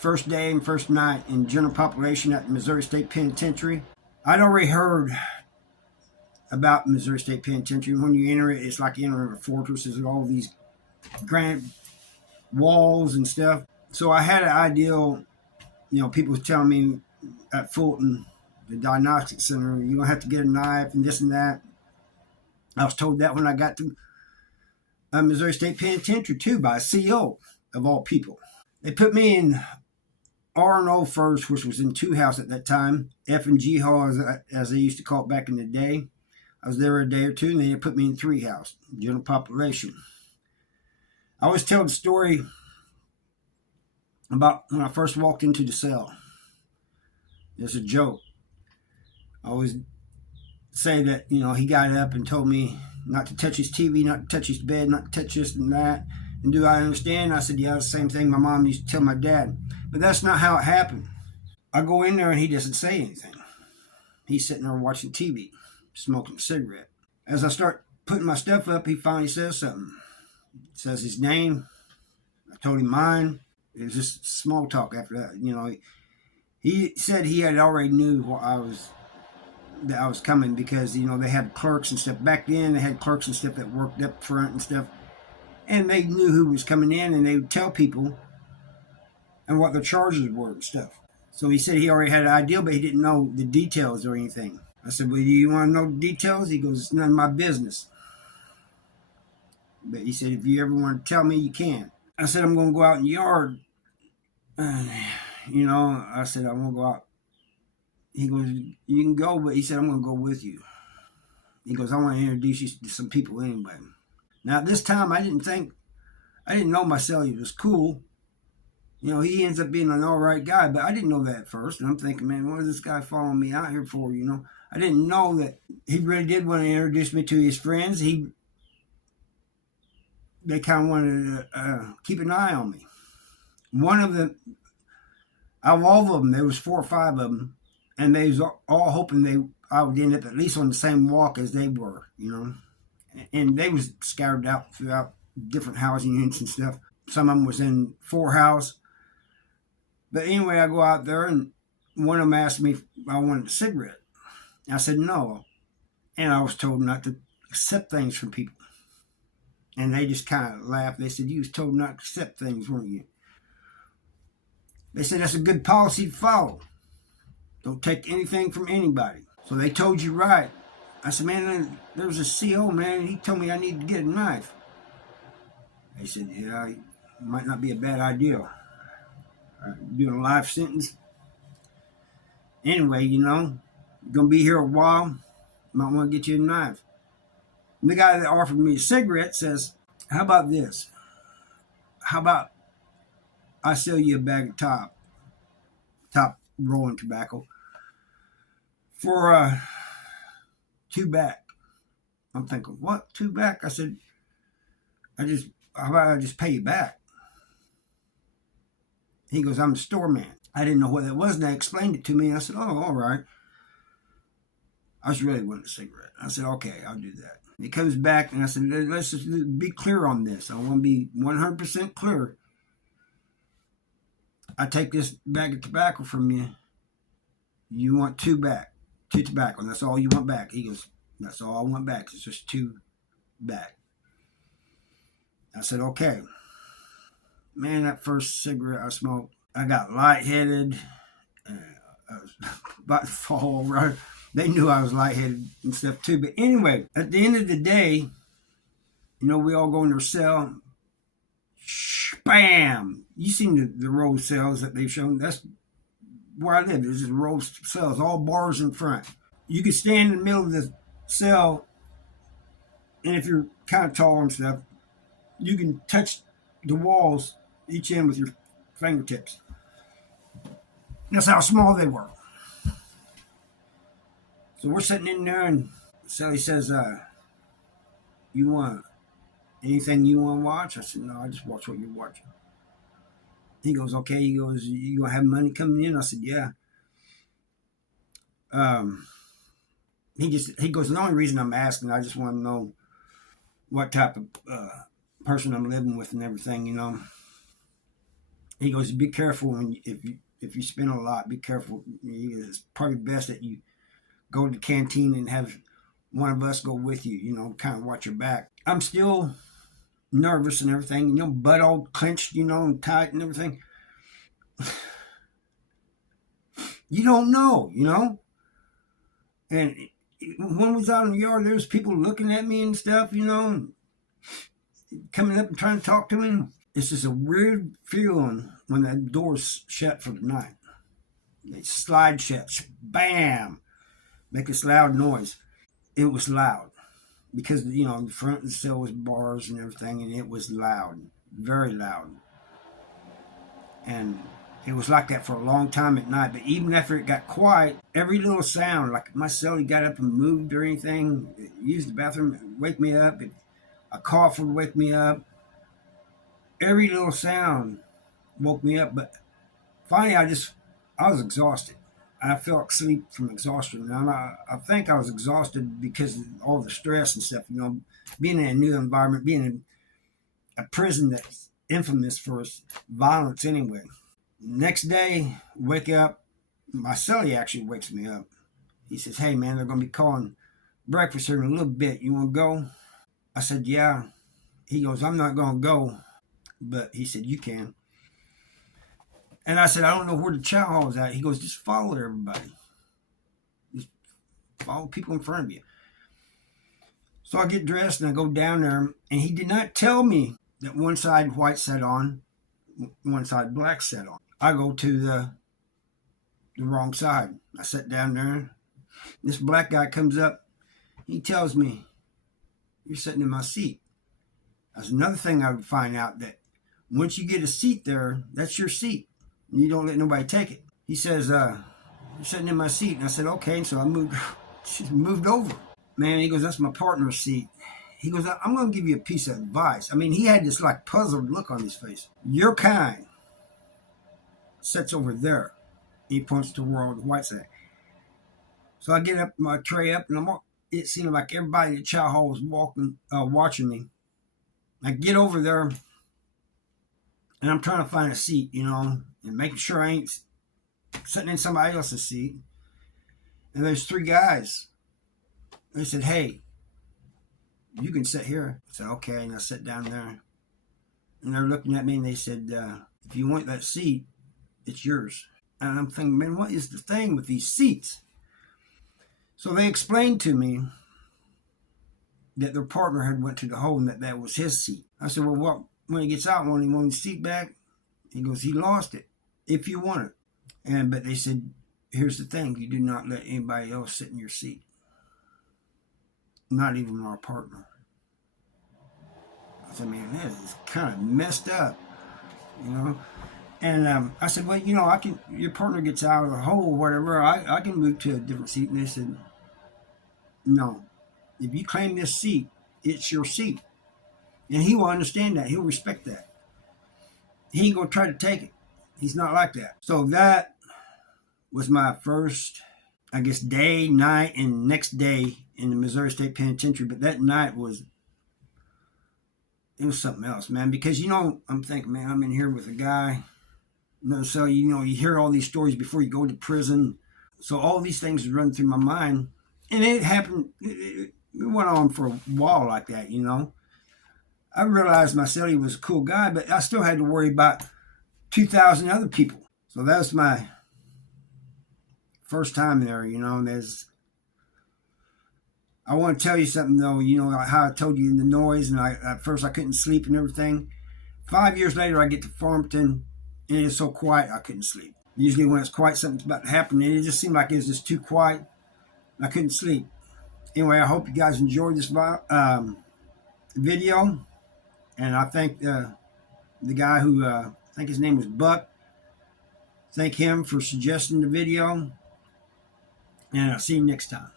first day and first night in general population at the Missouri State Penitentiary. I'd already heard about Missouri State Penitentiary. When you enter it, it's like entering a fortress. There's all these grand walls and stuff. So I had an ideal, people was telling me at Fulton, the diagnostic center, you're going to have to get a knife and this and that. I was told that when I got to Missouri State Penitentiary too, by a CO of all people. They put me in R&O first, which was in 2 house at that time. F and G hall, as they used to call it back in the day. I was there a day or two, and then they put me in 3 house, general population. I always tell the story about when I first walked into the cell. It's a joke. I always say that, he got up and told me not to touch his TV, not to touch his bed, not to touch this and that. And do I understand? I said, yeah, the same thing my mom used to tell my dad. But that's not how it happened. I go in there and he doesn't say anything. He's sitting there watching TV, smoking a cigarette. As I start putting my stuff up, he finally says something. Says his name. I told him mine. It was just small talk after that. He said he had already knew that I was coming because, they had clerks and stuff. Back then, they had clerks and stuff that worked up front and stuff. And they knew who was coming in, and they would tell people and what their charges were and stuff. So he said he already had an idea, but he didn't know the details or anything. I said, well, do you want to know the details? He goes, it's none of my business. But he said, if you ever want to tell me, you can. I said, I'm going to go out in the yard. I said, I want to go out. He goes, you can go, but he said, I'm going to go with you. He goes, I want to introduce you to some people anyway. Now, at this time, I didn't know my celly was cool. He ends up being an all right guy, but I didn't know that at first. And I'm thinking, man, what is this guy following me out here for, I didn't know that he really did want to introduce me to his friends. They kind of wanted to keep an eye on me. One of them, out of all of them, there was 4 or 5 of them, and they was all hoping I would end up at least on the same walk as they were, And they was scattered out throughout different housing units and stuff. Some of them was in 4 house. But anyway, I go out there, and one of them asked me if I wanted a cigarette. I said no. And I was told not to accept things from people. And they just kind of laughed. They said, you was told not to accept things, weren't you? They said, that's a good policy to follow. Don't take anything from anybody. So they told you right. I said, man, there was a CO, man. He told me I needed to get a knife. They said, yeah, it might not be a bad idea. Doing a life sentence. Anyway, you're going to be here a while. Might want to get you a knife. And the guy that offered me a cigarette says, how about this? How about I sell you a bag of top rolling tobacco for $2 back. I'm thinking, what? $2 back? I said, how about I just pay you back? He goes, I'm the store man. I didn't know what that was, and they explained it to me. And I said, oh, all right. I was really wanting a cigarette. I said, okay, I'll do that. And he comes back, and I said, let's just be clear on this. I want to be 100% clear. I take this bag of tobacco from you. You want $2 back. 2 tobacco, and that's all you want back. He goes, that's all I want back. It's just $2 back. I said, okay. Man, that first cigarette I smoked, I got lightheaded. I was about to fall over. They knew I was lightheaded and stuff too. But anyway, at the end of the day, we all go in their cell. Bam! You seen the row of cells that they've shown. That's where I live. There's just rows of cells, all bars in front. You can stand in the middle of the cell, and if you're kind of tall and stuff, you can touch the walls each end with your fingertips. That's how small they were. So we're sitting in there, and Sally says, you want anything you want to watch? I said, no, I just watch what you're watching. He goes, okay. He goes, you gonna have money coming in? I said, yeah. He goes, the only reason I'm asking, I just want to know what type of person I'm living with and everything, He goes, be careful if you spend a lot, be careful. It's probably best that you go to the canteen and have one of us go with you, you know, kind of watch your back. I'm still nervous and everything, you know, butt all clenched, you know, and tight and everything. You don't know, you know. And when we was out in the yard, there was people looking at me and stuff, you know, coming up and trying to talk to me. It's just a weird feeling when that door's shut for the night. They slide shut, bam, make this loud noise. It was loud because, you know, the front of the cell was bars and everything, and it was loud, very loud. And it was like that for a long time at night. But even after it got quiet, every little sound, like my cellie got up and moved or anything, used the bathroom, wake me up. A cough would wake me up. Every little sound woke me up. But finally, I was exhausted. I fell asleep from exhaustion. And I think I was exhausted because of all the stress and stuff, you know, being in a new environment, being in a prison that's infamous for its violence anyway. Next day, wake up, my celly actually wakes me up. He says, hey man, they're going to be calling breakfast here in a little bit. You want to go? I said, yeah. He goes, I'm not going to go. But he said, you can. And I said, I don't know where the chow hall is at. He goes, just follow everybody. Just follow people in front of you. So I get dressed and I go down there. And he did not tell me that one side white sat on, one side black sat on. I go to the wrong side. I sat down there. This black guy comes up. He tells me, you're sitting in my seat. That's another thing I would find out, that once you get a seat there, that's your seat. You don't let nobody take it. He says, you're sitting in my seat. And I said, okay. And so I moved over. Man, he goes, that's my partner's seat. He goes, I'm going to give you a piece of advice. I mean, he had this like puzzled look on his face. Your kind sits over there. He points to where all the whites at. So I get up my tray up, and it seemed like everybody at chow hall was watching me. I get over there, and I'm trying to find a seat, you know, and making sure I ain't sitting in somebody else's seat. And there's three guys. They said, hey, you can sit here. I said, okay. And I sat down there. And they're looking at me, and they said, if you want that seat, it's yours. And I'm thinking, man, what is the thing with these seats? So they explained to me that their partner had went to the hole and that was his seat. I said, well, what, when he gets out, when he wants his seat back? He goes, he lost it, if you want it. But they said, here's the thing, you do not let anybody else sit in your seat. Not even our partner. I said, man, this is kind of messed up, you know? And I said, well, you know, your partner gets out of the hole or whatever, I can move to a different seat. And they said, no, if you claim this seat, it's your seat. And he will understand that. He'll respect that. He ain't going to try to take it. He's not like that. So that was my first, I guess, day, night, and next day in the Missouri State Penitentiary. But that night was something else, man. Because, you know, I'm thinking, man, I'm in here with a guy. So, you know, you hear all these stories before you go to prison. So all these things run through my mind. And it happened, it went on for a while like that, you know. I realized my celly was a cool guy, but I still had to worry about 2,000 other people. So that was my first time there, you know. I want to tell you something, though, you know, how I told you in the noise, and at first I couldn't sleep and everything. 5 years later, I get to Farmington, and it's so quiet I couldn't sleep. Usually when it's quiet, something's about to happen, and it just seemed like it was just too quiet. I couldn't sleep. Anyway, I hope you guys enjoyed this video. And I thank the guy who, I think his name was Buck. Thank him for suggesting the video. And I'll see you next time.